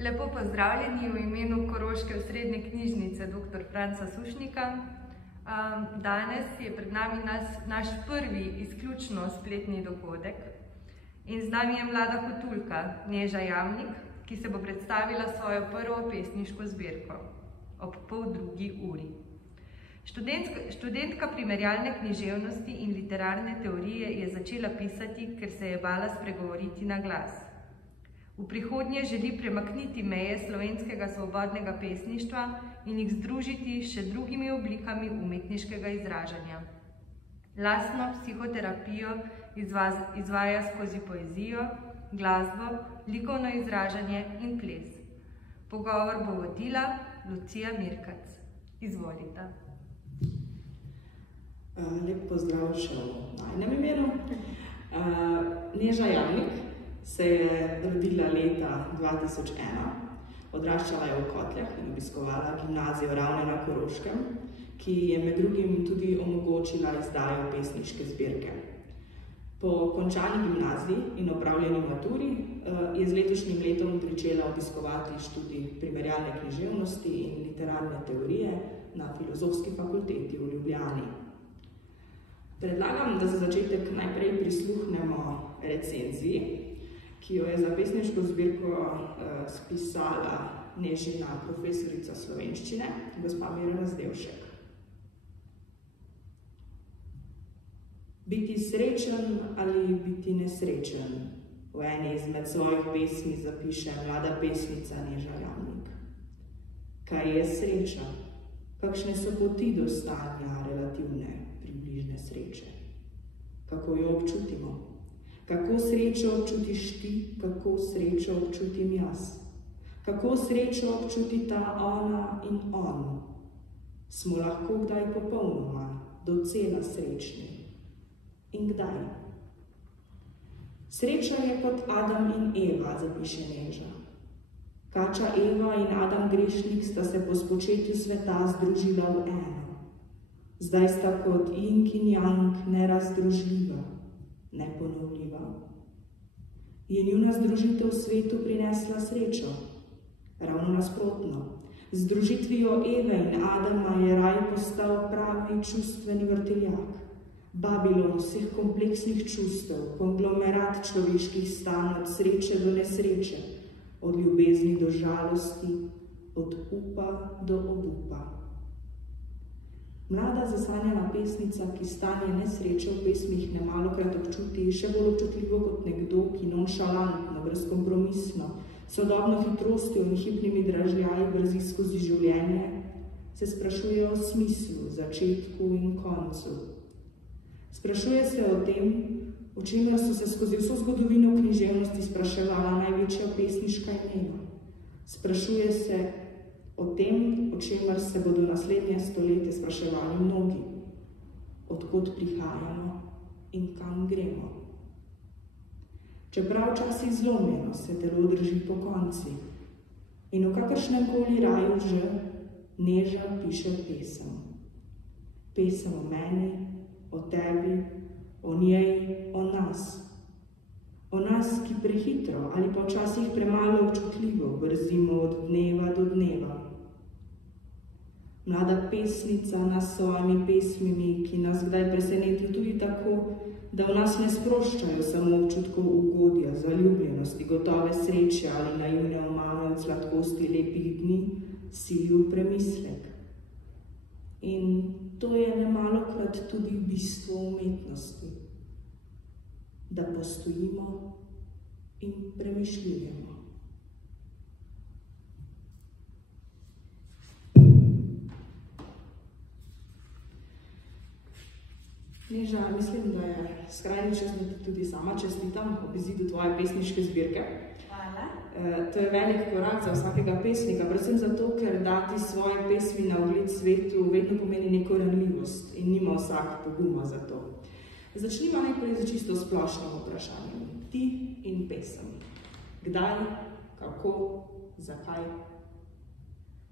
Lepo pozdravljeni v imenu Koroške osrednje knjižnice dr. Franca Sušnika. Danes je pred nami naš prvi izključno spletni dogodek in z nami je mlada Hutulka, Neža Jamnik, ki se bo predstavila svojo prvo pesniško zbirko ob 12:30. Študentka primerjalne književnosti in literarne teorije je začela pisati, ker se je bala spregovoriti na glas. V prihodnje želi premakniti meje slovenskega svobodnega pesništva in jih združiti s še drugimi oblikami umetniškega izražanja. Lastno psihoterapijo izvaja skozi poezijo, glasbo, likovno izražanje in ples. Pogovor bo vodila Lucija Mirkac. Izvolite. Lep pozdrav še v najnem imenu. Neža Jamnik se je rodila leta 2001, odraščala je v Kotljah in obiskovala gimnazijo Ravne na Koroškem, ki je med drugim tudi omogočila izdajo pesniške zbirke. Po končani gimnaziji in opravljeni maturi je z letošnjim letom pričela obiskovati študij primerjalne književnosti in literarne teorije na Filozofski fakulteti v Ljubljani. Predlagam, da za začetek najprej prisluhnemo recenziji, ki jo je za pesniško zbirko spisala Nežina profesorica slovenščine, gospa Mirjana Zdevšek. Biti srečen ali biti nesrečen? V eni izmed svojih pesmi zapiše mlada pesnica Neža Jamnik. Kaj je sreča? Kakšne so poti do stanja relativne, približne sreče? Kako jo občutimo? Kako srečo občutiš ti, kako srečo občutim jaz? Kako srečo občutita ona in on? Smo lahko kdaj popolnoma, docela srečni? In kdaj? Sreča je kot Adam in Eva, zapiše Neža. Kača Eva in Adam grešnik sta se po spočetju sveta združila v eno. Zdaj sta kot yin in yang nerazdružljiva, neponovljiva. Je njuna združitev svetu prinesla srečo? Ravno nasprotno. Z združitvijo Eve in Adama je raj postal pravi čustveni vrtiljak. Babilon vseh kompleksnih čustev, konglomerat človeških stanj od sreče do nesreče, od ljubezni do žalosti, od upa do obupa. Mlada zasanjena pesnica, ki stanje nesreče v pesmih nemalokrat občuti, še bolj občutljivo kot nekdo, ki nonšalantno, brezkompromisno, sodobno hitrostjo in hipnimi dražljaji brzi skozi življenje, se sprašuje o smislu, začetku in koncu. Sprašuje se o tem, o čemer so se skozi vso zgodovino književnosti spraševala največja pesniška imena. Sprašuje se o tem, o čemer se bodo naslednje stoletje spraševali mnogi. Odkot prihajamo in kam gremo. Čeprav včasih zlomljeno se telo drži po konci in v kakršnem koli raju že Neža piše pesem. Pesem o meni, o tebi, o njej, o nas. O nas, ki prehitro ali pa včasih premalo občutljivo brzimo od dneva do dneva. Mlada pesnica nas s svojimi pesmimi, ki nas kdaj presenetijo tudi tako, da v nas ne sproščajo samo občutkov ugodja, zaljubljenosti, gotove sreče ali naivne omame od sladkosti lepih dni, sili v premislek. In to je nemalokrat tudi bistvo umetnosti, da postojimo in premišljujemo. Neža, mislim, da je skrajni čas, da ti tudi sama čestitam ob izidu tvoje pesniške zbirke. Hvala. To je velik korak za vsakega pesnika, predvsem zato, ker dati svoje pesmi na ogled svetu vedno pomeni neko ranljivost in nima vsak poguma za to. Začnimo najprej za čisto splošnim vprašanjem. Ti in pesem. Kdaj, kako, zakaj?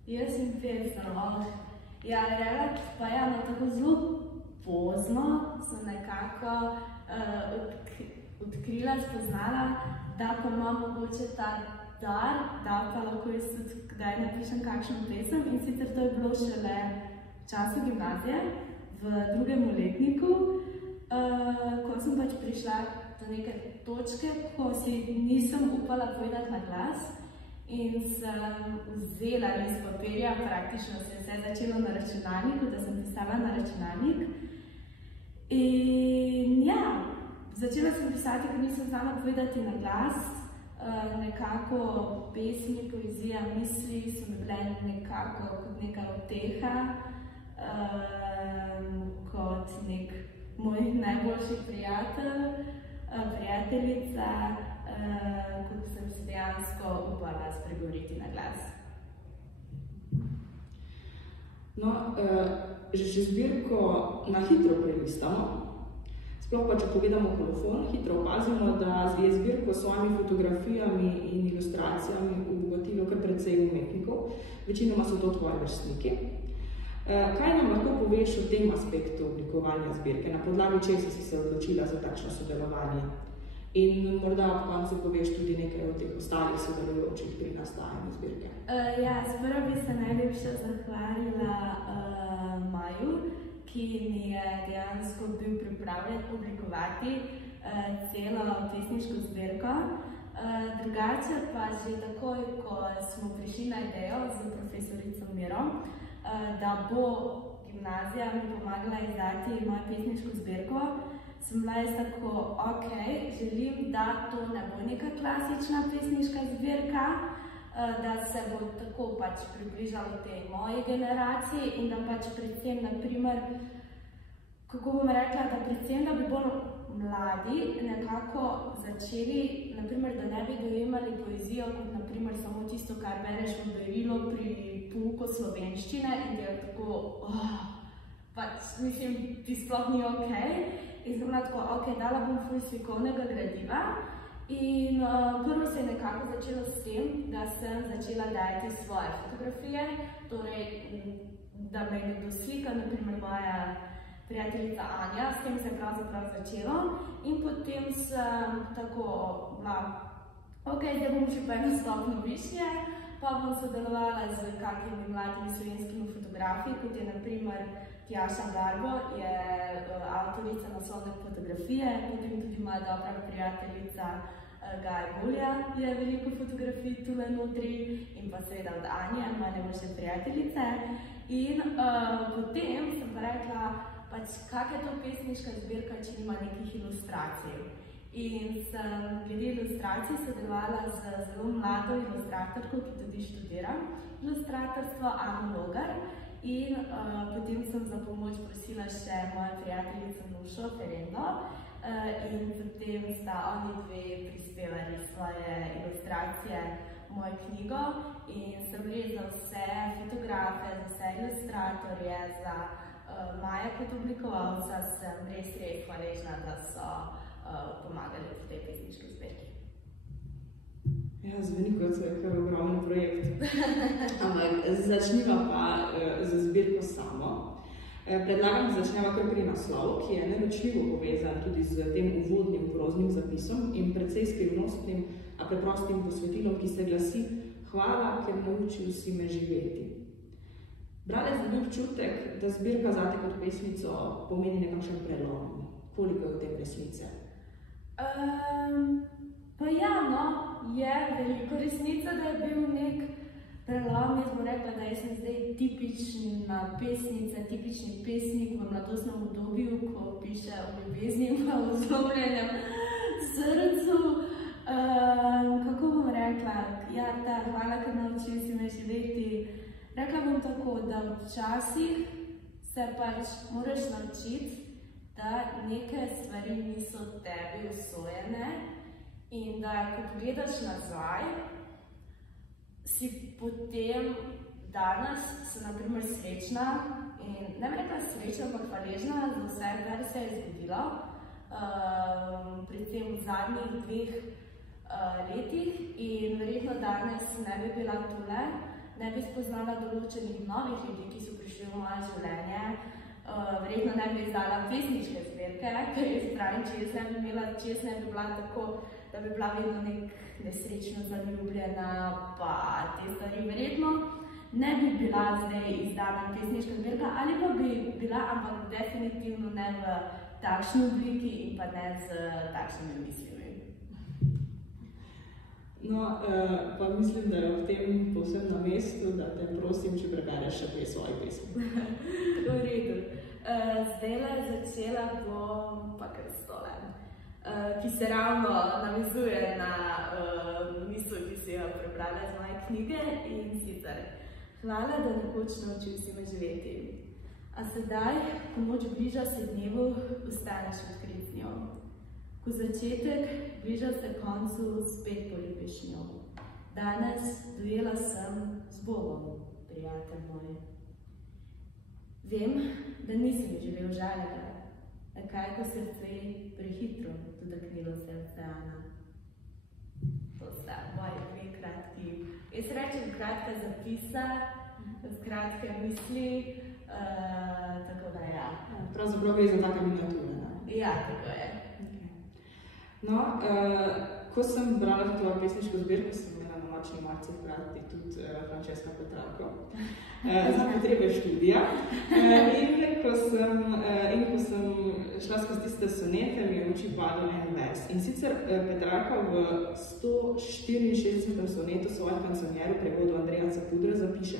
Jaz sem pesem. Ja, relativno tako zelo pozno sem nekako odkrila, spoznala, da pa ima mogoče ta dar, da pa lahko jaz tudi kdaj napišem kakšno pesem, in sicer to je bilo šele v času gimnazije, v 2. letniku, ko sem pač prišla do neke točke, ko si nisem upala povedati na glas in sem vzela list papirja, praktično se je vse začelo na računalniku, da sem pisala na računalnik. In ja, začela sem pisati, ker nisem znala povedati na glas. Nekako pesmi, poezija, misli so mi bile nekako kot neka uteha, kot nek moj najboljši prijateljica, kot sem se dejansko upala spregovoriti na glas. No, že zbirko na hitro prelistamo. Sploh pa, če pogledamo kolofon, hitro opazimo, da je zbirko s svojimi fotografijami in ilustracijami obogatilo kar precej umetnikov. Večinoma so to tvoji vrstniki. Kaj nam lahko poveš o tem aspektu oblikovanja zbirke? Na podlagi česa si se odločila za takšno sodelovanje? In morda ob koncu poveš tudi nekaj o teh ostalih sodelujočih pri nastajanju zbirke. Ja, sprva bi se najlepše zahvalila Maju, ki mi je dejansko bil pripravljen oblikovati celo pesniško zbirko. Drugače pa že takoj, ko smo prišli na idejo z profesorico Miro, da bo gimnazija mi pomagala izdati mojo pesniško zbirko, sem bila jaz tako, ok, želim, da to ne bo neka klasična pesniška zbirka, da se bo tako pač približalo tej moji generaciji in da pač predvsem, naprimer, kako bom rekla, da predvsem, da bi bolj mladi nekako začeli, naprimer, da ne bi dojemali poezijo kot naprimer samo tisto, kar bereš v berilu pri pouku slovenščine in da je tako, pač mislim, ti sploh ni ok. In sem bila tako, ok, dala bom ful slikovnega gradiva. In prvo se je nekako začelo s tem, da sem začela dajati svoje fotografije, torej, da me je nekdo slikal, naprimer moja prijateljica Anja, s tem se je pravzaprav začelo. In potem sem tako bila, ok, zdaj bom še pa eno stopnjo višje, pa bom sodelovala z kakimi mladimi slovenskimi fotografi, kot je naprimer Tjaša Garbo, je avtorica naslovne fotografije, potem tudi moja dobra prijateljica Gaja Gulja je veliko fotografij tule notri in pa seveda od Anje, moje najboljše prijateljice. In potem sem pa rekla, pač kak je to pesniška zbirka, če nima nekih ilustracij. In sem glede ilustracij sodelovala z zelo mlado ilustratorko, ki tudi študira ilustratorstvo, Ano Logar. In potem sem za pomoč prosila še mojo prijateljico Nušo Ferendo in potem sta oni dve prispevali svoje ilustracije v mojo knjigo in sem res za vse fotografe, za vse ilustratorje, za Maja kot oblikovalca sem res hvaležna, da so pomagali pri tej pesniški zbirki. Ja, zveni kot so je kar ogromen projekt. Ampak začniva pa z zbirko samo. Predlagam, da začneva kar pri naslovu, ki je neločljivo povezan tudi z tem uvodnim proznim zapisom in precej skrivnostnim, a preprostim posvetilom, ki se glasi Hvala, ker naučil si me živeti. Bralec dobi občutek, da zbirka zate kot pesnico pomeni nekakšen prelom. Koliko je v tem resnice? Pa ja, no, je veliko resnica, da je bil nek prelom. Jaz bom rekla, da sem zdaj tipična pesnica, tipični pesnik v mladostnem obdobju, ko piše o ljubezni in o zlomljenem srcu. Kako bom rekla? Ja, ta hvala, ker naučil si me živeti. Rekla bom tako, da včasih se pač moraš naučiti, da neke stvari niso tebi usojene in da, ko pogledaš nazaj, si potem danes se naprimer srečna in ne bi rekla srečna, ampak hvaležna za vse, kar se je zgodilo pri tem v zadnjih 2 letih in verjetno danes ne bi bila tule, ne bi spoznala določenih novih ljudi, ki so prišli v moje življenje. Verjetno ne bi izdala pesniške zbirke, ker jaz pravim, če jaz ne bi imela, če jaz ne bi bila tako da bi bila vedno nesrečno zaljubljena, pa te stvari verjetno ne bi bila zdaj izdana pesniška zbirka, ali pa bi bila, ampak definitivno ne v takšni obliki in pa ne z takšnimi mislimi. No, pa mislim, da je v tem povsem na mestu, da te prosim, če prebereš še svoje pesmi. V redu. Zdajle začela bom pa kar s tole, ki se ravno navezuje na misel, ki si jo prebrala iz moje knjige, in sicer: hvala, da nekoč naučil si me živeti. A sedaj, ko noč bliža se dnevu, ostaneš odkrit z njo. Ko začetek bliža se koncu, spet poljubiš njo. Danes dojela sem z Bogom, prijatelj moj. Vem, da nisem živel žaljega, a kaj ko srce prehitro dotaknilo se oceana. To sta moji dve kratki, jaz rečem kratka zapisa, kratke misli, tako da ja. Pravzaprav gre za take miniature, ne? Ja, tako je. No, ko sem brala tvojo pesniško zbirko, sem imela na močni marci hkrati tudi Frančeska Petrarko za potrebe študija. In ko sem šla skozi tiste sonete, mi je v oči padel en vers. In sicer Petrarka v 164. sonetu svojih kancionjerov prevodu Andreja Capudra zapiše: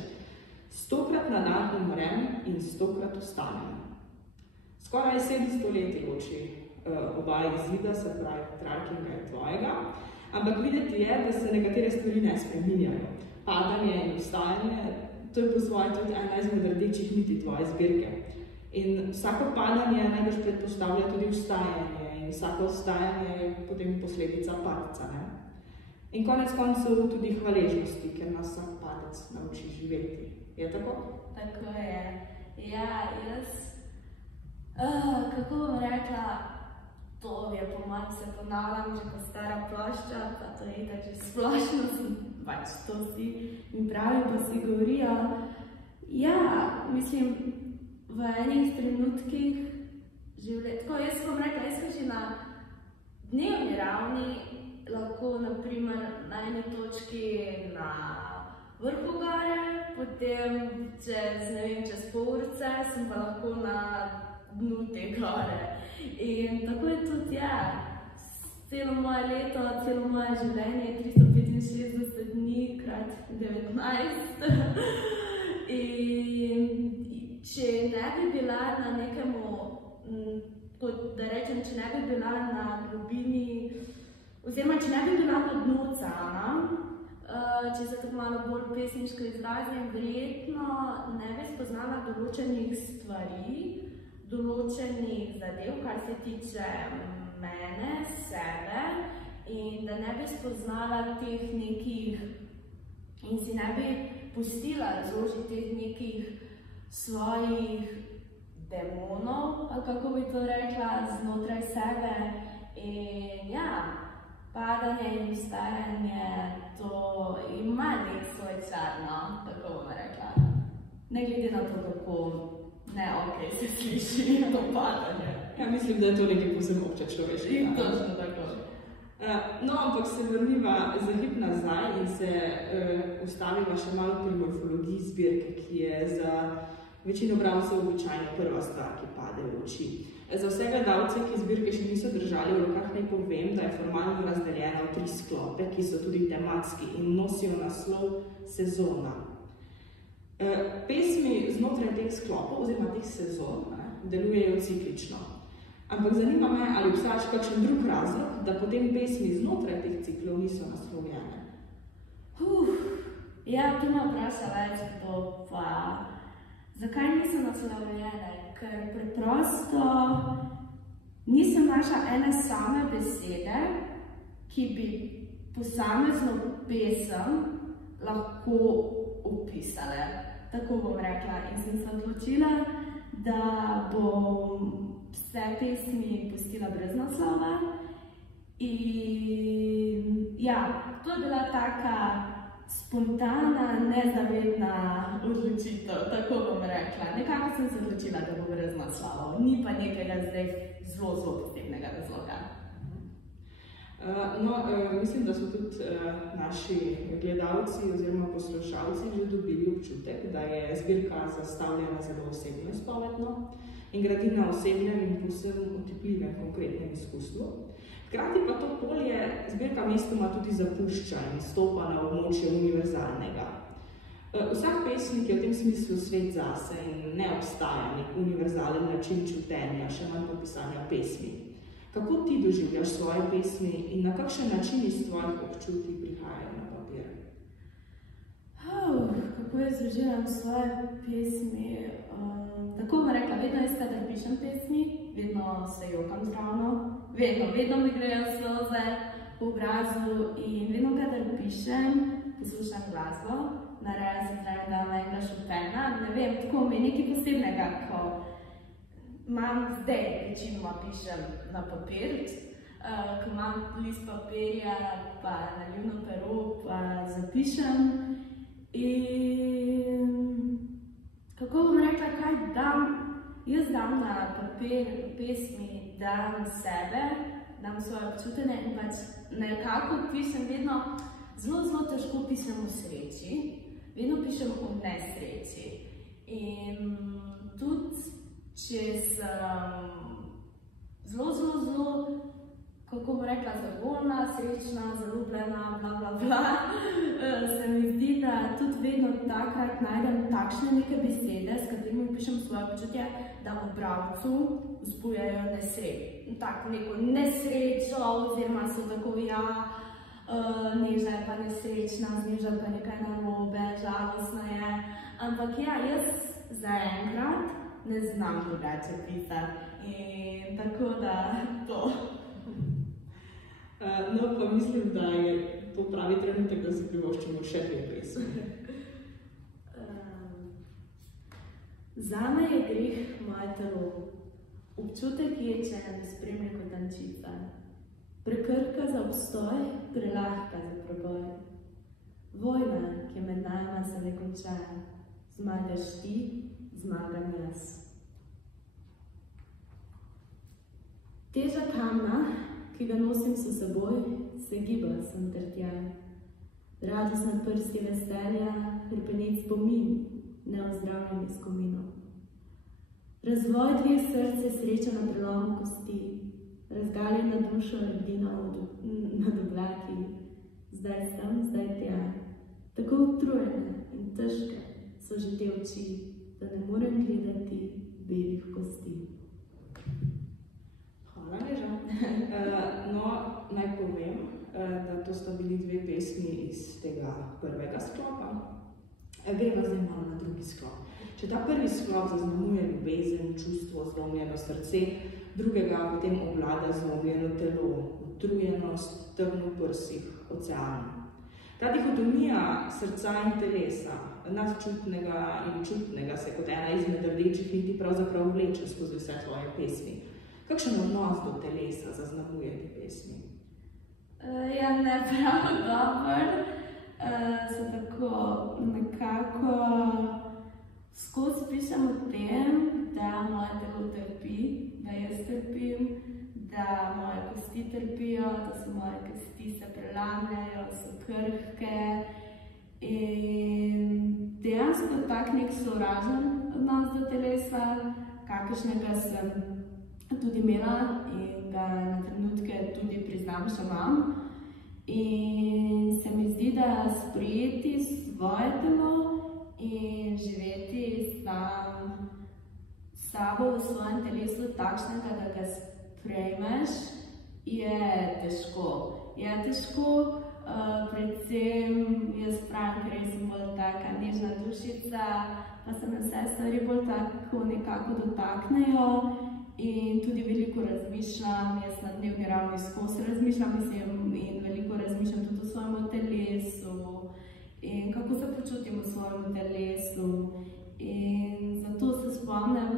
100-krat na dan umrem in 100-krat vstanem. Skoraj 700 leti loči oba izida, se pravi Petrarkinga in tvojega, ampak videti je, da se nekatere stvari ne spreminjajo. Padanje in vstajanje, to je po svoje tudi ena izmed rdečih niti tvoje zbirke. In vsako padanje najbrž predpostavlja tudi vstajanje in vsako vstajanje je potem posledica padca, ne? In konec koncev tudi hvaležnosti, ker nas vsak padec nauči živeti. Je tako? Tako je. Ja, jaz, kako bom rekla, to je po mojem se ponavljam že kot stara plošča, pa to je tako že splošno, pač to si mi pravi, pa si govorijo. Ja, mislim, v enih trenutkih življenja, tako jaz bom rekla, jaz sem že na dnevni ravni lahko, naprimer, na eni točki na vrhu gore, potem čez pol urce sem pa lahko na dnu te gore. In tako je tudi, ja, celo moje leto, celo moje življenje, 365 dni krat 19. In če ne bi bila na nekemu, da rečem, če ne bi bila na globini, oziroma če ne bi bila na dnu oceana, če se tako malo bolj pesniško izrazim, verjetno ne bi spoznala določenih stvari, določenih zadev, kar se tiče mene, sebe, in da ne bi spoznala teh nekih in si ne bi pustila razložiti teh nekih svojih demonov, ali kako bi to rekla, znotraj sebe. In ja, padanje in vstajanje, to ima nek svoj čar, no, tako bom rekla. Ne glede na to, kako ne, okej, se sliši to padanje. Ja, mislim, da je to nekaj povsem obče človeškega. In točno tako. No, ampak se vrniva za hip nazaj in se ustaviva še malo pri morfologiji zbirke, ki je za večino bralcev običajno prva stvar, ki pade v oči. Za vse gledalce, ki zbirke še niso držali v rokah, naj povem, da je formalno razdeljena v 3 sklope, ki so tudi tematski in nosijo naslov Sezona. Pesmi znotraj teh sklopov, oziroma teh sezon, delujejo ciklično. Ampak zanima me, ali obstaja še kakšen drug razlog, da potem pesmi znotraj teh ciklov niso naslovljene. Ja, tu me vpraša več, kdo pa. Zakaj niso naslovljene? Ker preprosto nisem našla ene same besede, ki bi posamezno pesem lahko opisale. Tako bom rekla. In sem se odločila, da bom vse pesmi pustila brez naslova. In ja, to je bila taka spontana, nezavedna odločitev, tako bom rekla. Nekako sem se odločila, da bo brez naslova. Ni pa nekega zdaj zelo posebnega razloga. Mislim, da so tudi naši gledalci oziroma poslušalci že dobili občutek, da je zbirka zastavljena zelo osebno izpovedno in gradi na osebnem in povsem otipljivem konkretnem izkustvu. Hkrati pa to polje zbirka mestoma tudi zapušča in stopa na območje univerzalnega. Vsak pesnik je v tem smislu svet zase in ne obstaja nek univerzalen način čutenja, še manj pa pisanja pesmi. Kako ti doživljaš svoje pesmi in na kakšen način iz tvojih občutij prihajajo na papir? Kako jaz doživljam svoje pesmi? Tako bom rekla, vedno jaz, kadar pišem pesmi, vedno se jokam zravno, vedno mi grejo solze po obrazu in vedno, kadar pišem, poslušam glasbo, nareja se zraven dam enega Chopina, ne vem, tako mi je nekaj posebnega, ko imam zdaj, večinoma pišem na papir, ko imam list papirja, pa naljivno pero, pa zapišem. In kako bom rekla, kaj dam? Jaz dam na papir pesmi, dam sebe, dam svoje občutenje in pač nekako pišem vedno, zelo težko pišem v sreči, vedno pišem v nesreči. In tudi, če sem zelo, kako bom rekla, zadovoljna, srečna, zaljubljena, se mi zdi, da tudi vedno takrat najdem takšne neke besede, s katerimi pišem svoje občutje, da v bralcu vzbujajo neko nesrečo, oziroma so tako, Neža je pa nesrečna, z Neža pa nekaj narobe, žalostna je. Ampak jaz zaenkrat ne znam drugače pisati. In tako da to. Pa mislim, da je to pravi trenutek, da si privoščimo še dve pesmi. Zame je greh moje telo. Občutek je, če ne spremlja kot tančica. Prekrhka za obstoj, prelahka za preboj. Vojna, ki med nama se ne konča. Zmagaš ti, zmagam jaz. Teža kamna, ki ga nosim s seboj, se giba sem ter tja. Radostne prsti veselja, hrepenec spomin, neozdravljeni s kominom. Razvoj dveh src je sreča na prelomu kosti, razgaljena duša lebdina nad oblaki. Zdaj sem, zdaj tja. Tako utrujene in težke so že te oči, da ne morem gledati belih kosti. Hvala, Neža. Naj povem, da to sta bili dve pesmi iz tega prvega sklopa. Greva zdaj malo na drugi sklop. Če ta prvi sklop zaznamuje ljubezen, čustvo, zlomljeno srce, drugega potem obvlada zlomljeno telo, utrujenost, temno prsih, ocean. Ta dihotomija srca in telesa, nadčutnega in čutnega se kot ena izmed rdečih niti pravzaprav vleče skozi vse tvoje pesmi. Kakšen odnos do telesa zaznamuje te pesmi? Ne prav dober. So tako nekako skozi pišem o tem, da moje telo trpi, da jaz trpim, da moje kosti trpijo, da so moje kosti se prelamljajo, so krhke. In dejansko tak nek sovražen odnos do telesa, kakršnega sem tudi imela in ga na trenutke tudi priznam še imam. In se mi zdi, da sprejeti svoje telo in živeti s sabo v svojem telesu takšnega, da ga sprejmeš, je težko. Je težko, predvsem jaz pravim, ker sem bolj taka nežna dušica, pa se me vse stvari bolj tako nekako dotaknejo. In tudi veliko razmišljam, jaz na dnevni ravni skozi razmišljam, in veliko razmišljam tudi o svojem telesu in kako se počutim v svojem telesu. In zato se spomnim,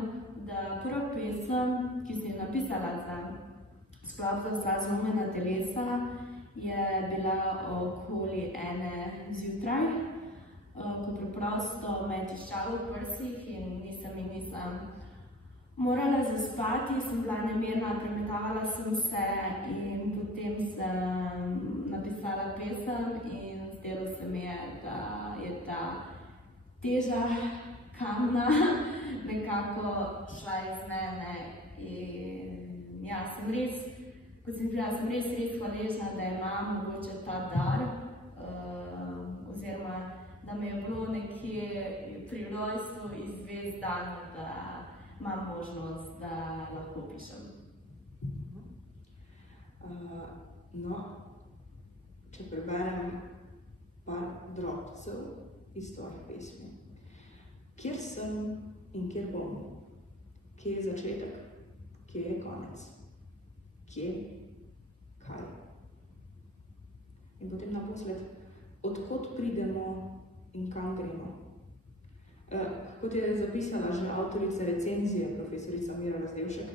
da prva pesem, ki sem jo napisala za vsa zlomljena telesa, je bila okoli 1 zjutraj, ko preprosto me je tiščalo v prsih in nisem morala zaspati, sem bila nemirna, premetavala sem se in potem potem sem napisala pesem in zdelo se mi je, da je ta teža kamna nekako šla iz mene in ja, sem res, kot sem bila, sem res hvaležna, da imam mogoče ta dar, oziroma da mi je bilo nekje pri rojstvu izvest dano, da imam možnost, da lahko pišem. No, če preberem par drobcev iz tvojih pesmi. Kjer sem in kjer bom? Kje je začetek? Kje je konec? Kje? Kaj? In potem naposled, odkot pridemo in kam gremo? Kot je zapisala že avtorica recenzije, profesorica Mira Razdevšek,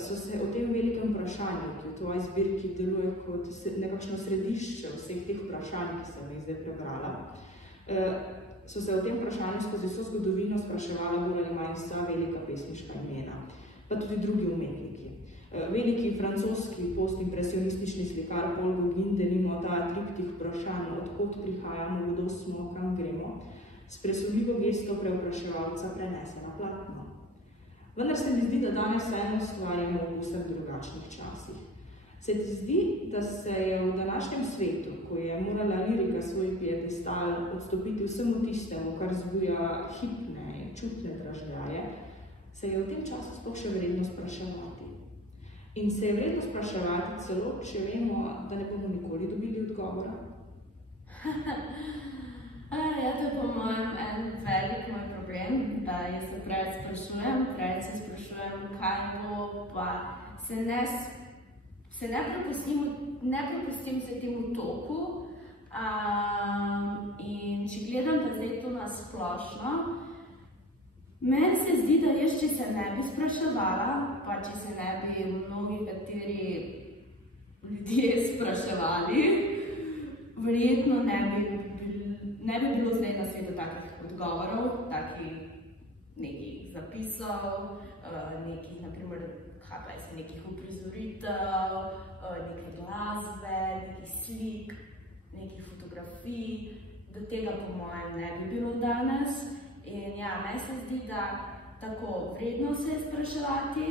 so se o tem velikem vprašanju, ki v tvoji zbirki deluje kot nekakšno središče vseh teh vprašanj, ki sem jih zdaj prebrala, so se o tem vprašanju skozi vso zgodovino spraševala bolj ali manj vsa velika pesniška imena, pa tudi drugi umetniki. Veliki francoski postimpresionistični slikar Paul Gauguin denimo ta triptih vprašanj, odkot prihajamo, kdo smo, kam gremo, s presuljivo gesto prevpraševalca prenese na platno. Vendar se mi zdi, da danes vseeno ustvarjamo v vseh drugačnih časih. Se ti zdi, da se je v današnjem svetu, ko je morala lirika svoj piedestal odstopiti vsemu tistemu, kar zbuja hipne in čutne dražljaje, se je v tem času sploh še vredno spraševati. In se je vredno spraševati celo, če vemo, da ne bomo nikoli dobili odgovora. Ja, to je po mojem en velik moj problem, da jaz se preveč sprašujem, kaj bo, pa se ne prepustim se temu toku. In če gledam pa zdaj to na splošno, meni se zdi, da jaz, če se ne bi spraševala, pa če se ne bi mnogi kateri ljudje spraševali, verjetno ne bi bilo zdaj na svetu takih odgovorov, takih nekih zapisov, nekih, naprimer, nekih uprizoritev, neke glasbe, nekih slik, nekih fotografij. Do tega po mojem ne bi bilo danes. In ja, meni se zdi, da tako vredno se je spraševati,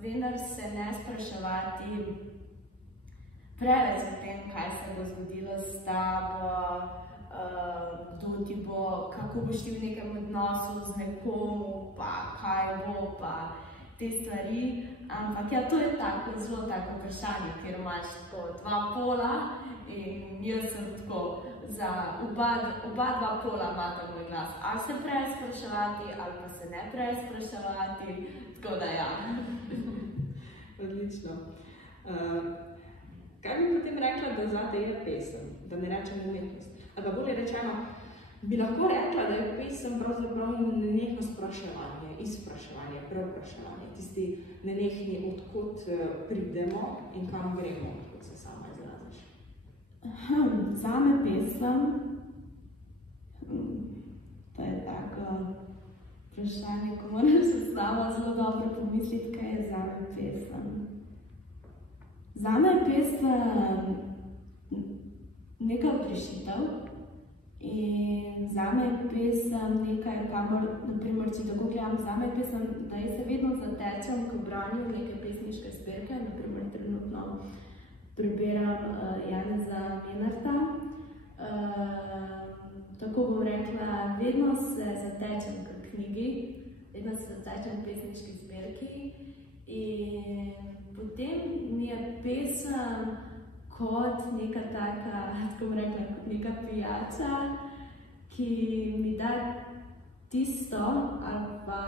vendar se ne spraševati preveč o tem, kaj se bo zgodilo s tabo, kdo ti bo, kako boš ti v nekem odnosu z nekomu, pa kaj bo, pa te stvari. Ampak ja, to je tako, zelo tako vprašanje, kjer imaš tako dva pola in jaz sem tako, za oba dva pola imata moj glas. Ali se preveč spraševati, ali pa se ne preveč spraševati, tako da ja. Odlično. Kaj bi potem rekla, da zate je pesem, da ne rečem umetnost? Ali pa bolje rečeno, bi lahko rekla, da je pesem pravzaprav nenehno spraševanje, izpraševanje, prevpraševanje, tisti nenehni, odkot pridemo in kam gremo, kot se sama izraziš. Zame pesem, to je tako vprašanje, ko moram se sama zelo dobro pomisliti, kaj je zame pesem. Zame je pesem neka prišitev in zame je pesem nekaj, kamor, naprimer, če tako gledam, zame je pesem, da jaz se vedno zatečem k branju neke pesniške zbirke, naprimer trenutno preberam Janeza Menarta. Tako bom rekla, vedno se zatečem k knjigi, vedno se zatečem k pesniški zbirki in potem mi je pesem kot neka taka, tako bom rekla, kot neka pijača, ki mi da tisto ali pa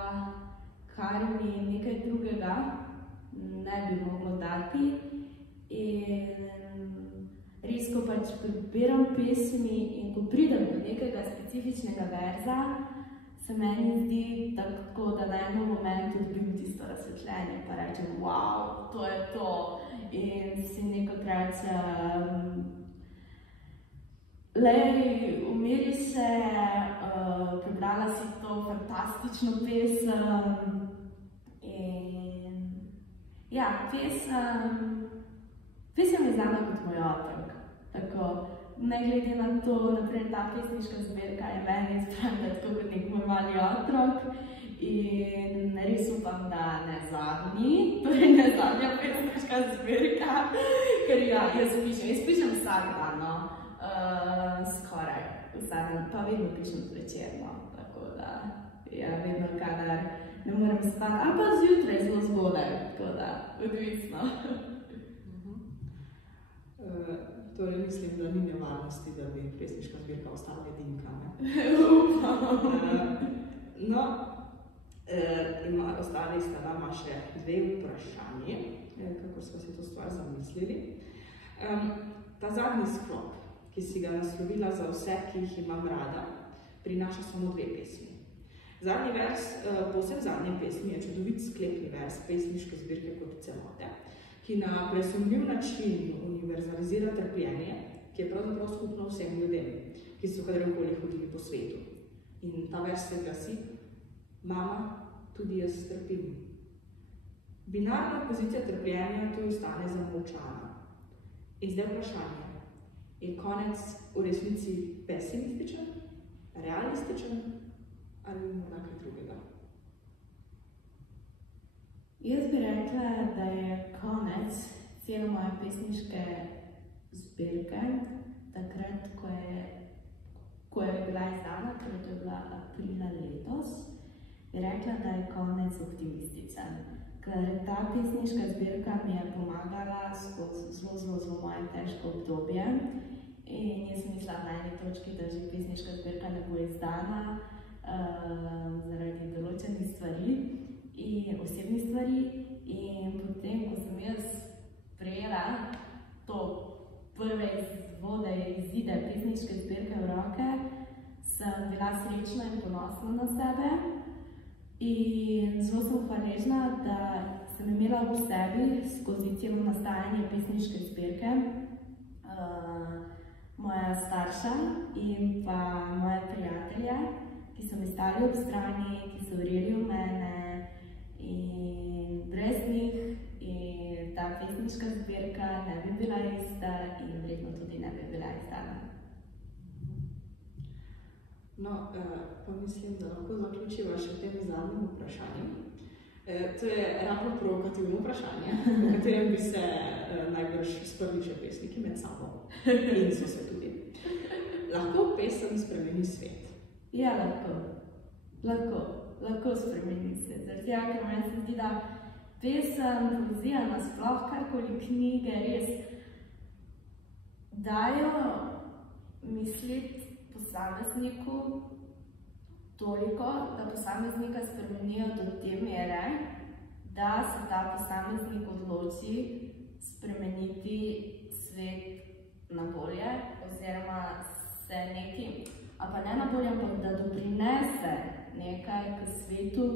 kar mi nekaj drugega ne bi moglo dati. In res, ko pač prebiram pesmi in ko pridem do nekega specifičnega verza, se meni zdi tako, da na enem momentu dobim tisto razsvetljenje, pa rečem, wow, to je to. In si nekako rečem, lej, umiri se, prebrala si to fantastično pesem in Ja, pesem je zame kot moj otrok. Tako, ne glede na to, naprej ta pesniška zbirka je meni spravila tako kot nek moj mali otrok. In res upam, da ne zadnja pesniška zbirka, ker jaz pišem vsak dan, no. Skoraj vsak dan, pa vedno pišem zvečerno, tako da vedno, kadar ne morem spati, ali pa zjutraj zelo zgodaj, tako da odvisno. Torej mislim, da ni nevarnosti, da bi pesniška zbirka ostala edinka, ne? No, ostali sta nama še 2 vprašanje, kako smo si to stvar zamislili. Ta zadnji sklop, ki si ga naslovila za vse, ki jih imam rada, prinaša samo 2 pesmi. Zadnji vers, povsem zadnji pesmi je čudovit sklepni vers pesniške zbirke kot celote, ki na presumljiv način univerzalizira trpljenje, ki je pravzaprav skupno vsem ljudem, ki so kadarkoli hodili po svetu. In ta vers se glasi: Mama, tudi jaz trpim. Binarna pozicija trpljenja tu ostane zamolčana. In zdaj vprašanje, je konec v resnici pesimističen, realističen ali morda kaj drugega? Jaz bi rekla, da je konec cele moje pesniške zbirke, takrat, ko je bila izdana, torej to je bila aprila letos, bi rekla, da je konec optimističen. Ker ta pesniška zbirka mi je pomagala skozi zelo moje težko obdobje. In jaz sem mislila na eni točki, da že pesniška zbirka ne bo izdana zaradi določenih stvari in osebnih stvari. In potem, ko sem jaz prejela to prve izide pesniške zbirke v roke, sem bila srečna in ponosna na sebe. In zelo sem hvaležna, da sem imela v sebi skozi celo nastajanje pesniške zbirke moja starša in pa moje prijatelje, ki so mi stali ob strani, ki so verjeli v mene, in brez njih in ta pesniška zbirka ne bi bila ista in verjetno tudi ne bi bila izdana. No, pa mislim, da lahko zaključiva še tem zadnjim vprašanjem. To je ravno provokativno vprašanje, o katerem bi se najbrž sprli še pesniki med sabo. In so se tudi. Lahko pesem spremeni svet? Ja, lahko spremeni svet. Zaradi ker meni se zdi, da pesem, poezija, nasploh karkoli knjige res dajo misliti posamezniku toliko, da posameznika spremenijo do te mere, da se ta posameznik odloči spremeniti svet na bolje, oziroma se nekim, ali pa ne na bolje, ampak da doprinese nekaj k svetu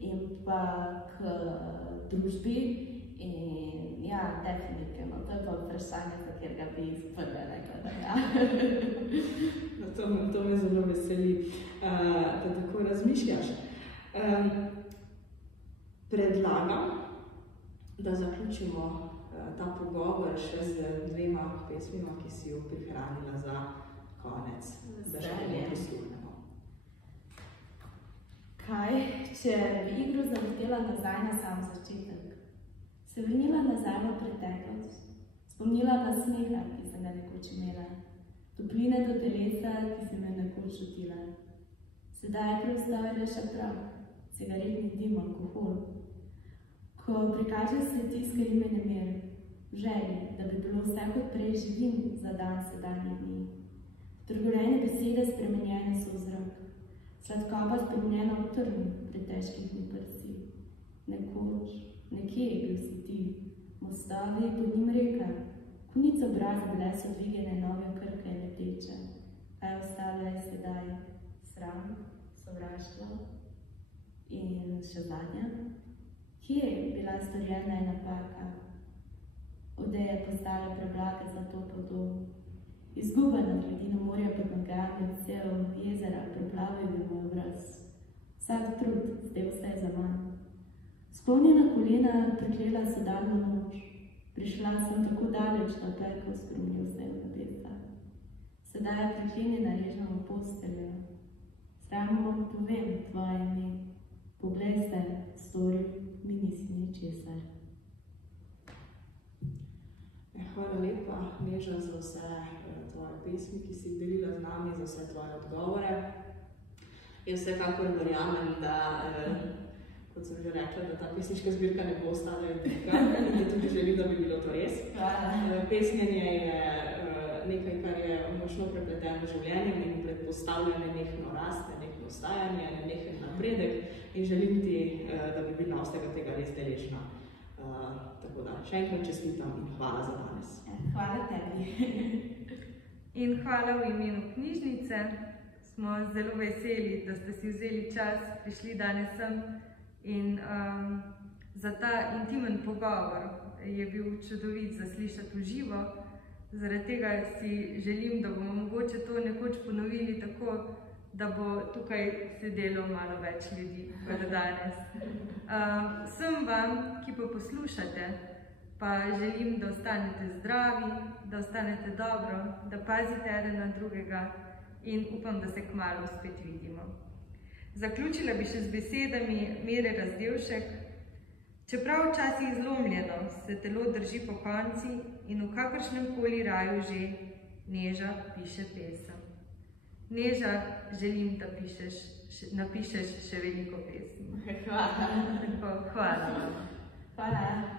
in pa k družbi. In ja, definitivno, to je pa vprašanje, za katerega bi prve rekla, da ja. To me zelo veseli, da tako razmišljaš. Predlagam, da zaključimo ta pogovor še z 2 pesmima, ki si jo prihranila za konec, da še ne prisluhnemo. Kaj, če bi igro zavrtela nazaj na sam začetek? Se vrnila nazaj v preteklost, spomnila na smeha, ki sem ga nekoč imela, topline do telesa, ki sem me nekoč čutila. Sedaj je preostavila še prah, cigaretni dim, alkohol. Ko prikaže se tiskali me nemir, v želji, da bi bilo vse kot prej živim za dan sedanje dni. Trgolejne besede spremenjene so v zrak, sladkoba spremenjena v trn pri težkih mi prsi. Nekoč, nekje je bil si ti, mostovi pod njim reka, konic obraz bile so dvigene nove krke leteče. Kaj ostalo je sedaj? Sram, sovraštvo in še zadnja. Kje je bila storjena napaka? Odeje postale preblage za to podob. Izguba nad ledino morja pod nogami, odsev jezera preplavil bi moj obraz. Vsak trud zdel se je za manj. Sklonjena kolena preklela sedalno noč. Prišla sem tako daleč, da pekel skromil zdaj v nebesa. Sedaj je preklenjena režna v posteljo. Sramom povem tvoje ime. Poglej se, storil mi nisi ničesar. Hvala lepa, Neža, za vse tvoje pesmi, ki si jih delila z nami, za vse tvoje odgovore. Jaz vsekakor verjamem, da, kot sem že rekla, da ta pesniška zbirka ne bo ostala edinka in da tudi želim, da bi bilo to res. Pesnjenje je nekaj, kar je močno prepleteno z življenjem in predpostavlja nenehno rast, nenehno ostajanje, nenehen napredek in želim ti, da bi bila vsega tega res deležna. Tako da, še enkrat čestitam in hvala za danes. Hvala tebi. In hvala v imenu knjižnice. Smo zelo veseli, da ste si vzeli čas, prišli danes sem in za ta intimen pogovor je bil čudovit zaslišati v živo. Zaradi tega si želim, da bomo mogoče to nekoč ponovili tako, da bo tukaj sedelo malo več ljudi kot danes. Vsem vam, ki pa poslušate, pa želim, da ostanete zdravi, da ostanete dobro, da pazite eden na drugega in upam, da se kmalu spet vidimo. Zaključila bi še z besedami Mere Razdevšek. Čeprav včasih zlomljeno se telo drži po konci in v kakršnem koli raju že, Neža piše pesem. Neža, želim, da napišeš še veliko pesmi. Hvala. Hvala. Hvala.